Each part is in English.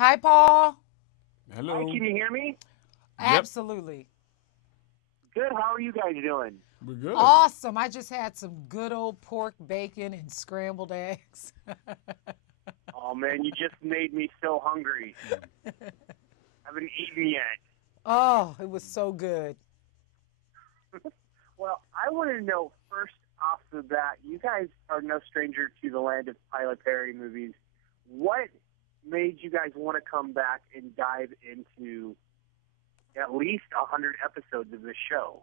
Hi, Paul. Hi, Hello. can you hear me? Yep, Absolutely. Good. How are you guys doing? we're good. Awesome. I just had some good old pork bacon and scrambled eggs. Oh man, you just made me so hungry. Haven't eaten yet. Oh, it was so good. Well, I want to know first off the bat, you guys are no stranger to the land of Tyler Perry movies. What made you guys want to come back and dive into at least 100 episodes of this show?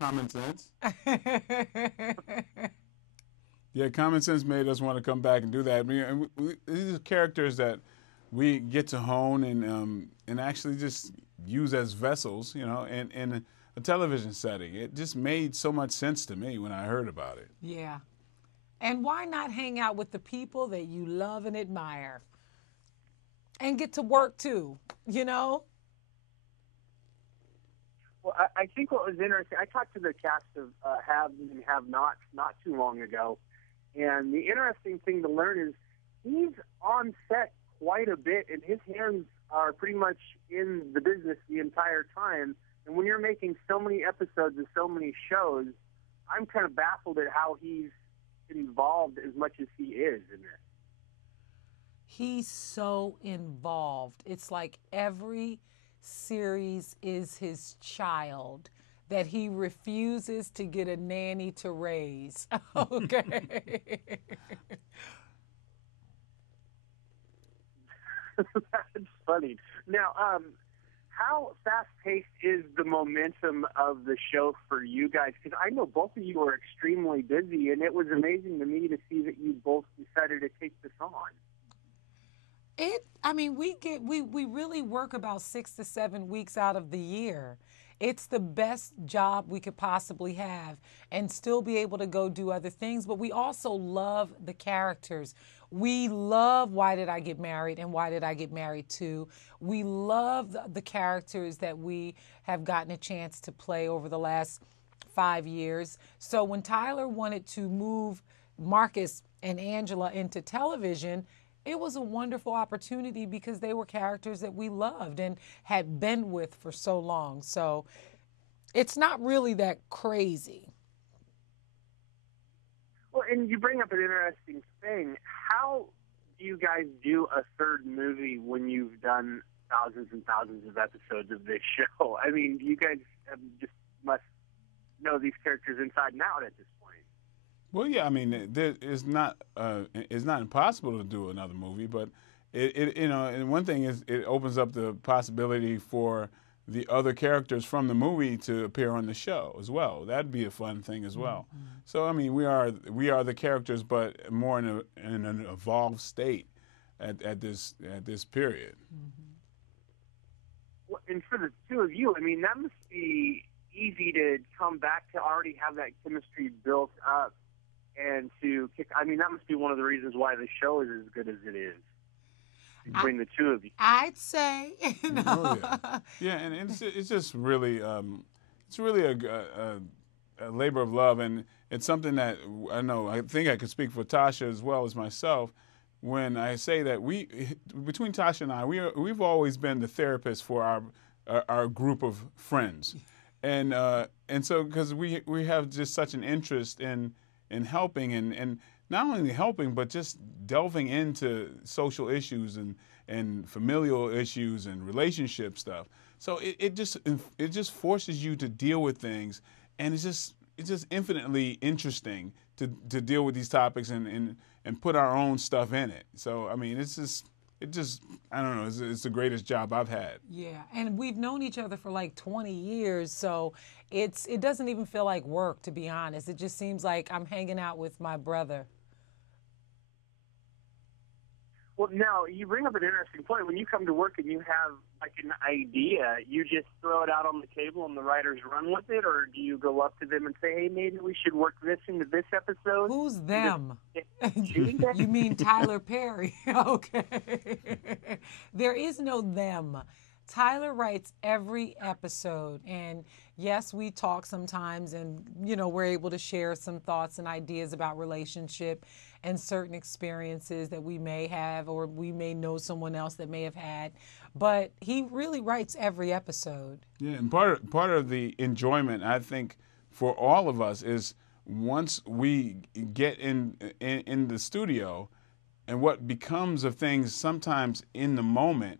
Common sense. Yeah, common sense made us want to come back and do that. I mean, these are characters that we get to hone and actually just use as vessels, in a television setting. It just made so much sense to me when I heard about it. Yeah. And why not hang out with the people that you love and admire and get to work too, you know? Well, I think what was interesting, I talked to the cast of Have and Have Nots not too long ago, and the interesting thing to learn is he's on set quite a bit, and his hands are pretty much in the business the entire time. And when you're making so many episodes of so many shows, I'm kind of baffled at how he's involved as much as he is in this. He's so involved. It's like every series is his child that he refuses to get a nanny to raise. Okay. That's funny. Now, how fast-paced is the momentum of the show for you guys? Because I know both of you are extremely busy, and it was amazing to me to see that you both decided to take this on. I mean, we really work about 6 to 7 weeks out of the year. It's the best job we could possibly have and still be able to go do other things. But we also love the characters. We love Why Did I Get Married and Why Did I Get Married Too. We love the characters that we have gotten a chance to play over the last 5 years. So when Tyler wanted to move Marcus and Angela into television, it was a wonderful opportunity because they were characters that we loved and had been with for so long. So it's not really that crazy. Well, and you bring up an interesting thing. How do you guys do a third movie when you've done thousands and thousands of episodes of this show? I mean, you guys just must know these characters inside and out at this point. Well, yeah, I mean, it's not impossible to do another movie, but and one thing is it opens up the possibility for the other characters from the movie to appear on the show as well. That'd be a fun thing as well. So, I mean, we are the characters, but more in an evolved state at this period. Well, and for the two of you, I mean, that must be easy to come back to already have that chemistry built up and to kick. I mean, that must be one of the reasons why the show is as good as it is between the two of you. I'd say, Oh yeah, yeah, and it's just really it's really a labor of love, and it's something that I know. I think I could speak for Tasha as well as myself when I say that we between Tasha and I we've always been the therapist for our group of friends, and so because we have just such an interest in helping and not only helping but just delving into social issues and familial issues and relationship stuff. So it just forces you to deal with things, and it's just infinitely interesting to deal with these topics and put our own stuff in it. So I mean, it just I don't know. It's the greatest job I've had. yeah, and we've known each other for like 20 years, so it doesn't even feel like work, to be honest. It just seems like I'm hanging out with my brother. Well, now you bring up an interesting point. When you come to work and you have like an idea, you just throw it out on the table and the writers run with it, or do you go up to them and say, "Hey, maybe we should work this into this episode"? Who's them? Shooting that? You mean Tyler Perry? Okay. There is no them. Tyler writes every episode, and yes, we talk sometimes, and we're able to share some thoughts and ideas about relationship and certain experiences that we may have, or we may know someone else that may have had. But he really writes every episode. Yeah, and part of the enjoyment, I think, for all of us is once we get in the studio, and what becomes of things sometimes in the moment.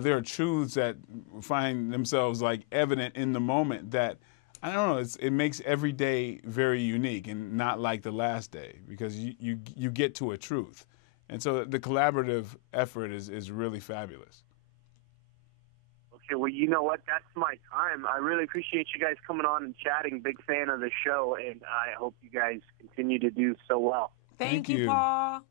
There are truths that find themselves like evident in the moment that, I don't know, it makes every day very unique and not like the last day, because you get to a truth. And so the collaborative effort is really fabulous. Okay, well, you know what? That's my time. I really appreciate you guys coming on and chatting. Big fan of the show, and I hope you guys continue to do so well. Thank you, Paul.